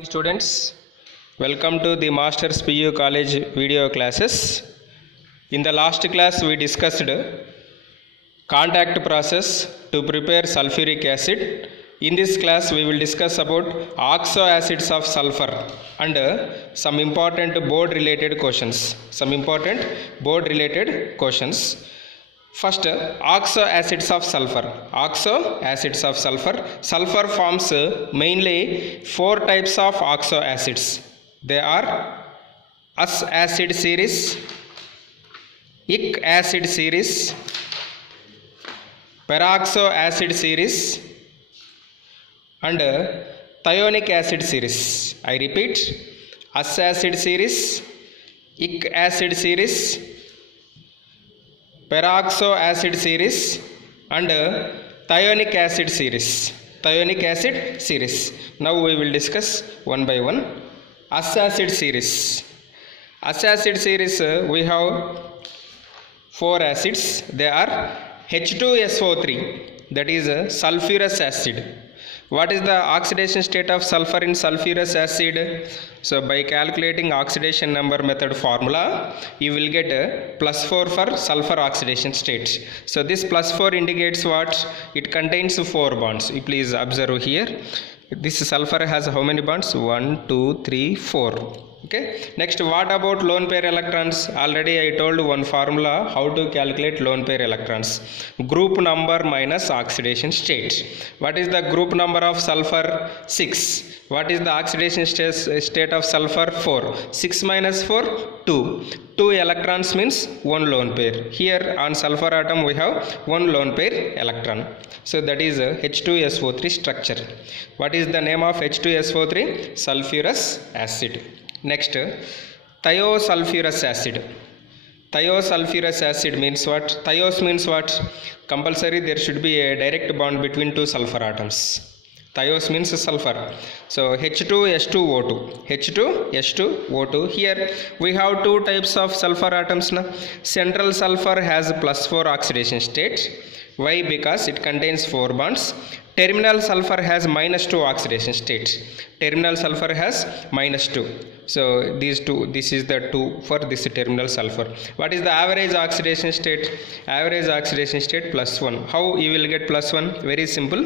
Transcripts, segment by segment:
Students, welcome to the Masters PU College video classes. In the last class we discussed contact process to prepare sulfuric acid. In this class we will discuss about oxo acids of sulfur and some important board related questions. First, oxo acids of sulfur. Sulfur forms mainly four types of oxo acids. They are us acid series, ic acid series, peroxo acid series, and thionic acid series. I repeat, us acid series, ic acid series, peroxo acid series, and thionic acid series. Now we will discuss one by one. Us acid series. We have four acids. They are H2SO3, that is sulfurous acid. What is the oxidation state of sulfur in sulfurous acid? So by calculating oxidation number method formula, you will get +4 for sulfur oxidation state. So this +4 indicates what? It contains 4 bonds. You please observe here. This sulfur has how many bonds? 1, 2, 3, 4. Okay. Next, what about lone pair electrons? Already I told one formula how to calculate lone pair electrons. Group number minus oxidation state. What is the group number of sulfur? 6. What is the oxidation state of sulfur? 4. 6 minus 4? 2. 2 electrons means 1 lone pair. Here on sulfur atom we have 1 lone pair electron. So that is H2SO3 structure. What is the name of H2SO3? Sulfurous acid. Next, thiosulfurous acid. Thiosulfurous acid means what? Thios means what? Compulsory there should be a direct bond between two sulfur atoms. Thios means sulfur. So H2S2O2. H2S2O2. Here we have two types of sulfur atoms. Central sulfur has +4 oxidation state. Why? Because it contains 4 bonds. Terminal sulfur has -2 oxidation state. Terminal sulfur has -2. So these two, this is the 2 for this terminal sulfur. What is the average oxidation state? Average oxidation state +1. How you will get +1? Very simple.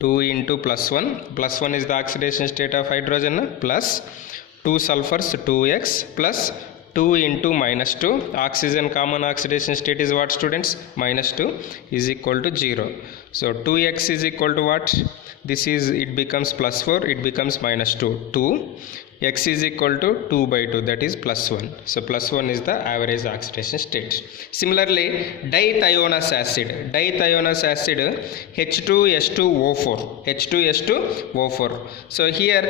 2 into +1. +1 is the oxidation state of hydrogen, plus 2 sulfurs, 2x, plus 2 into -2. Oxygen common oxidation state is what, students? -2 is equal to 0. So 2x is equal to what? This is, it becomes +4, it becomes -2. 2. X is equal to 2 by 2, that is +1. So +1 is the average oxidation state. Similarly, dithionous acid. Dithionous acid H2S2O4. H2S2O4. So here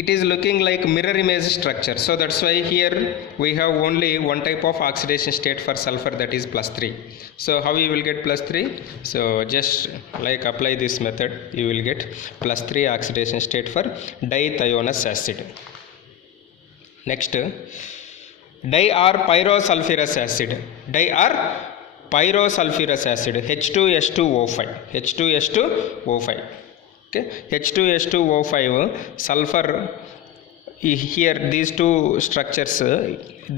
it is looking like mirror image structure. So that's why here we have only one type of oxidation state for sulfur, that is +3. So how you will get +3? So just like apply this method, you will get +3 oxidation state for dithionous acid. Next, di or pyrosulfurous acid. Di or pyrosulfurous acid H2S2O5. H2S2O5. Okay, H2S2O5 sulfur. Here these two structures,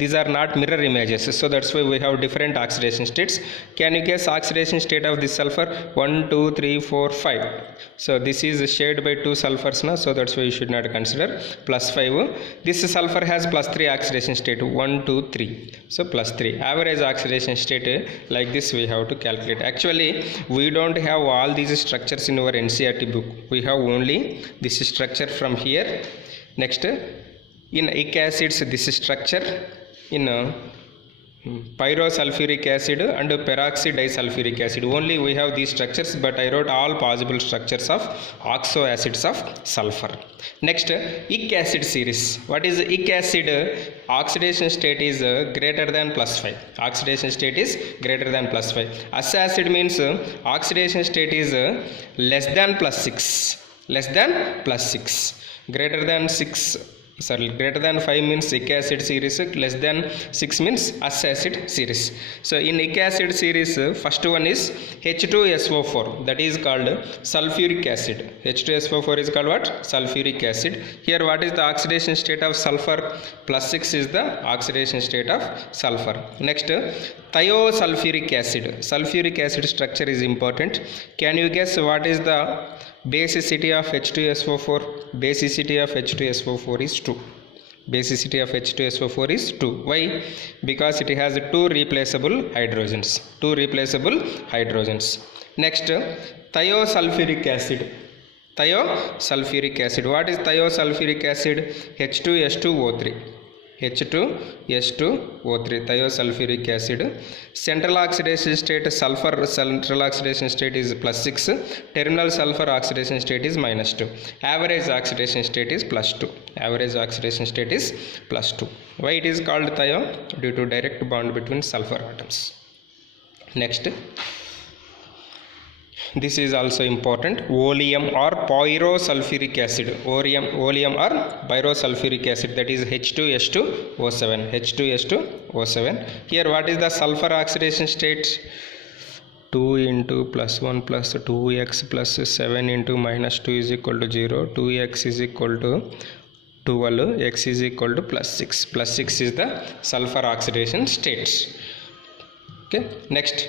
these are not mirror images, so that's why we have different oxidation states. Can you guess oxidation state of this sulfur? 1, 2, 3, 4, 5. So this is shared by 2 sulfurs now, so that's why you should not consider. +5. This sulfur has +3 oxidation state. 1, 2, 3. So +3. Average oxidation state like this we have to calculate. Actually we don't have all these structures in our NCERT book. We have only this structure from here. Next, in ic acids this structure, in pyrosulfuric acid and peroxydisulfuric acid only we have these structures, but I wrote all possible structures of oxo acids of sulfur. Next, ic acid series. What is ic acid? Oxidation state is greater than +5. Oxidation state is greater than +5. Us acid means oxidation state is less than +6. Less than +6. Greater than 6 sorry, greater than 5 means ic acid series, less than 6 means us acid series. So in ic acid series, first one is H2SO4, that is called sulfuric acid. H2SO4 is called what? Sulfuric acid. Here what is the oxidation state of sulfur? +6 is the oxidation state of sulfur. Next, thiosulfuric acid. Sulfuric acid structure is important. Can you guess what is the basicity of H2SO4? Basicity of H2SO4 is 2. Basicity of H2SO4 is 2. Why? Because it has two replaceable hydrogens. Two replaceable hydrogens. Next, thiosulfuric acid. Thiosulfuric acid. What is thiosulfuric acid? H2S2O3. H2S2O3, thiosulfuric acid. Central oxidation state sulfur, central oxidation state is +6. Terminal sulfur oxidation state is -2. Average oxidation state is +2. Average oxidation state is +2. Why it is called thio? Due to direct bond between sulfur atoms. Next, this is also important, oleum or pyrosulfuric acid. Oleum or pyrosulfuric acid, that is H2S2O7. H2S2O7. Here what is the sulfur oxidation state? 2 into +1 plus 2x plus 7 into -2 is equal to 0. 2x is equal to 12. X is equal to +6. +6 is the sulfur oxidation state. Okay. Next,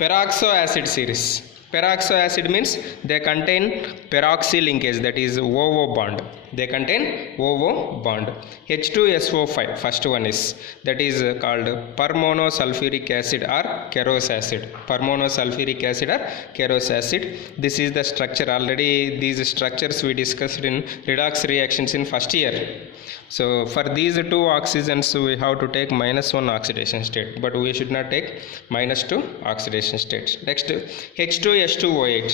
peroxo acid series. Peroxo acid means they contain peroxy linkage, that is OO bond. They contain OO bond. H2SO5, first one is, that is called permonosulfuric acid or kerose acid. Permonosulfuric acid or kerose acid. This is the structure. Already these structures we discussed in redox reactions in first year. So for these two oxygens we have to take -1 oxidation state, but we should not take -2 oxidation state. Next, H2S2O8,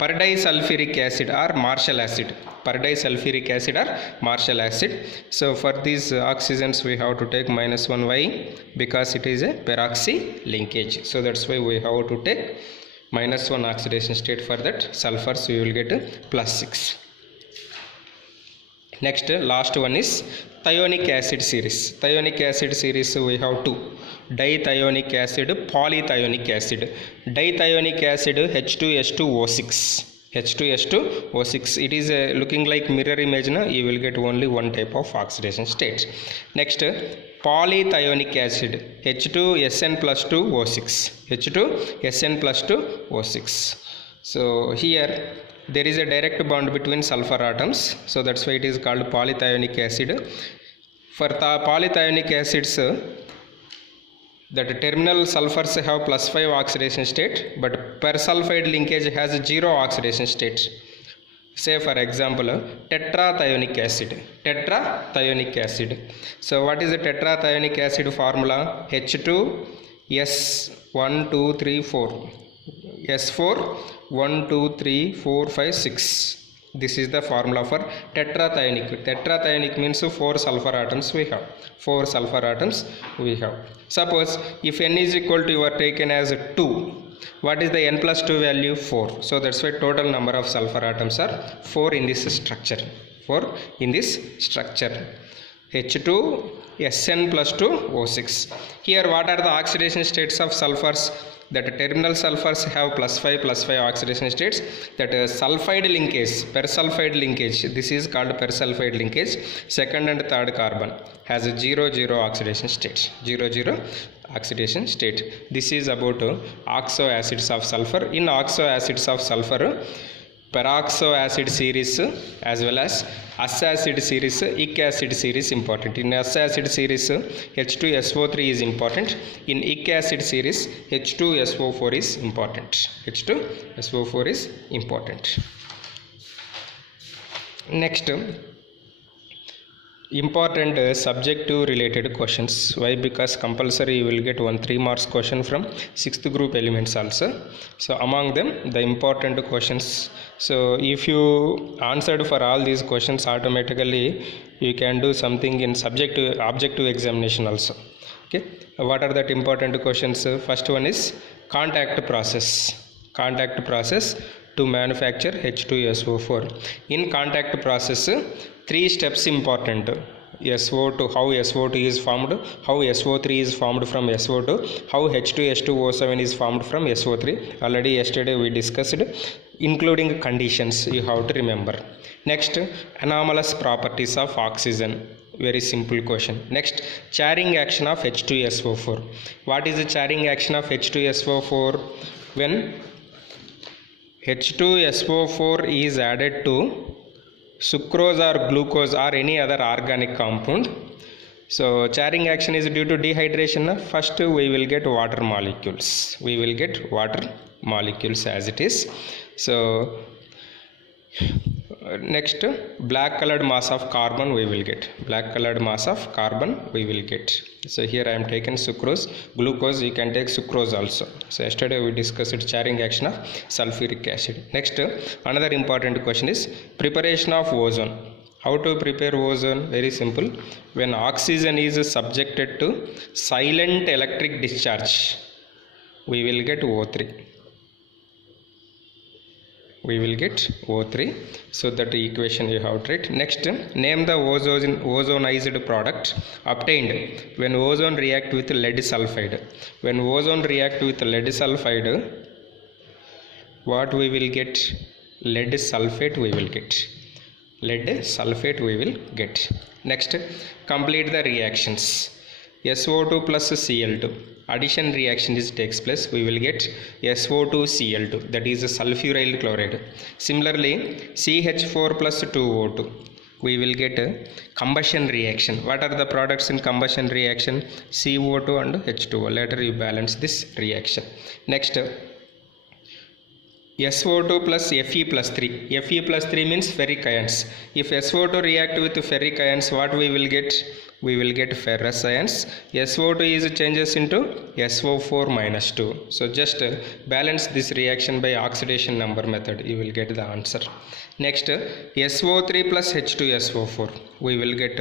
pardisulfuric acid or Marshall acid. Pardisulfuric acid or Marshall acid. So for these oxygens we have to take -1. Why? Because it is a peroxy linkage. So that's why we have to take -1 oxidation state for that sulfur. So you will get +6. Next, last one is thionic acid series. Thionic acid series we have two: dithionic acid, polythionic acid. Dithionic acid H2S2O6. H2S2O6. It is looking like mirror image. Na? You will get only one type of oxidation state. Next, polythionic acid H2SN+2O6. H2SN+2O6. So here there is a direct bond between sulfur atoms, so that's why it is called polythionic acid. For the polythionic acids, that terminal sulfurs have +5 oxidation state, but persulfide linkage has 0 oxidation state. Say for example, tetrathionic acid. Tetrathionic acid. So what is the tetrathionic acid formula? H2S1 2 3 4. S4 1 2 3 4 5 6. This is the formula for tetrathionic. Tetrathionic means 4 sulfur atoms we have. 4 sulfur atoms we have. Suppose if n is equal to, you are taken as 2. What is the n+2 value? 4. So that's why total number of sulfur atoms are 4 in this structure. 4 in this structure. H2SN+2O6. Here what are the oxidation states of sulfurs? That terminal sulfurs have +5 oxidation states. That sulfide linkage, persulfide linkage, this is called persulfide linkage. Second and third carbon has a 0 oxidation state. 0 oxidation state. This is about oxo acids of sulfur. In oxo acids of sulfur, peroxo acid series as well as us acid series, ic acid series important. In us acid series, H2SO3 is important. In ic acid series, H2SO4 is important. H2SO4 is important. Next, important subjective related questions. Why? Because compulsory you will get 1 3 marks question from 6th group elements also. So among them the important questions. So if you answered for all these questions, automatically you can do something in objective examination also. Okay, what are that important questions? First one is contact process. to manufacture H2SO4. In contact process, 3 steps important. SO2, how SO2 is formed, how SO3 is formed from SO2, how H2S2O7 is formed from SO3. Already yesterday we discussed, including conditions you have to remember. Next, anomalous properties of oxygen. Very simple question. Next, charring action of H2SO4. What is the charring action of H2SO4? When H2SO4 is added to sucrose or glucose or any other organic compound, so charring action is due to dehydration. First we will get water molecules. We will get water molecules as it is. So next, black colored mass of carbon we will get. Black colored mass of carbon we will get. So here I am taking sucrose, glucose, you can take sucrose also. So yesterday we discussed charring action of sulfuric acid. Next, another important question is preparation of ozone. How to prepare ozone? Very simple. When oxygen is subjected to silent electric discharge, we will get O3. We will get O3. So that equation you have to write. Next, name the ozonized product obtained when ozone react with lead sulfide. When ozone react with lead sulfide, what we will get? Lead sulfate we will get. Lead sulfate we will get. Next, complete the reactions. SO2 plus Cl2. Addition reaction takes place. We will get SO2Cl2, that is sulfuryl chloride. Similarly, CH4 plus 2O2. We will get a combustion reaction. What are the products in combustion reaction? CO2 and H2O. Later you balance this reaction. Next, SO2 plus Fe plus 3. Fe plus 3 means ferric ions. If SO2 react with ferric ions, what we will get? We will get ferrous ions. SO2 is changes into SO4 minus 2. So just balance this reaction by oxidation number method. You will get the answer. Next, SO3 plus H2SO4. We will get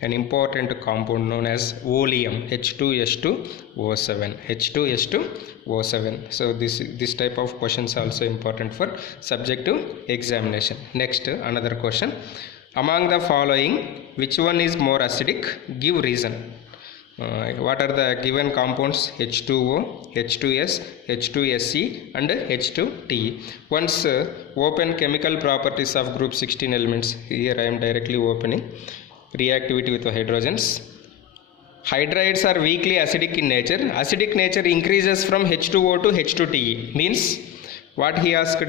an important compound known as oleum, H2S2O7. H2S2O7. So this type of questions also important for subjective examination. Next, another question. Among the following, which one is more acidic? Give reason. What are the given compounds? H2O, H2S, H2SE and H2TE. Once open chemical properties of group 16 elements. Here I am directly opening. Reactivity with hydrogens. Hydrides are weakly acidic in nature. Acidic nature increases from H2O to H2TE. Means what he asked,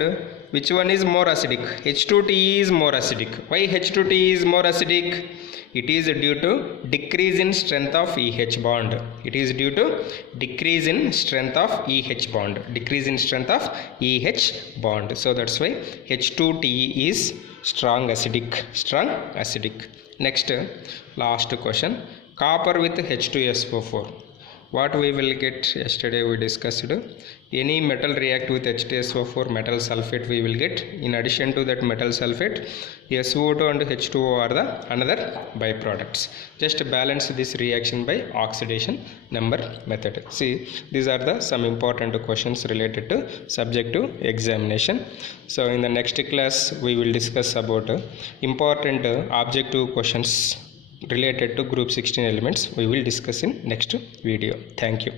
which one is more acidic? H2TE is more acidic. Why H2TE is more acidic? It is due to decrease in strength of EH bond. It is due to decrease in strength of EH bond. Decrease in strength of EH bond. So that's why H2TE is strong acidic. Strong acidic. Next, last question. Copper with H2SO4. What we will get? Yesterday we discussed. Any metal react with H2SO4, metal sulfate we will get. In addition to that metal sulfate, SO2 and H2O are the another byproducts. Just balance this reaction by oxidation number method. See, these are the some important questions related to subjective examination. So in the next class we will discuss about important objective questions related to group 16 elements. We will discuss in next video. Thank you.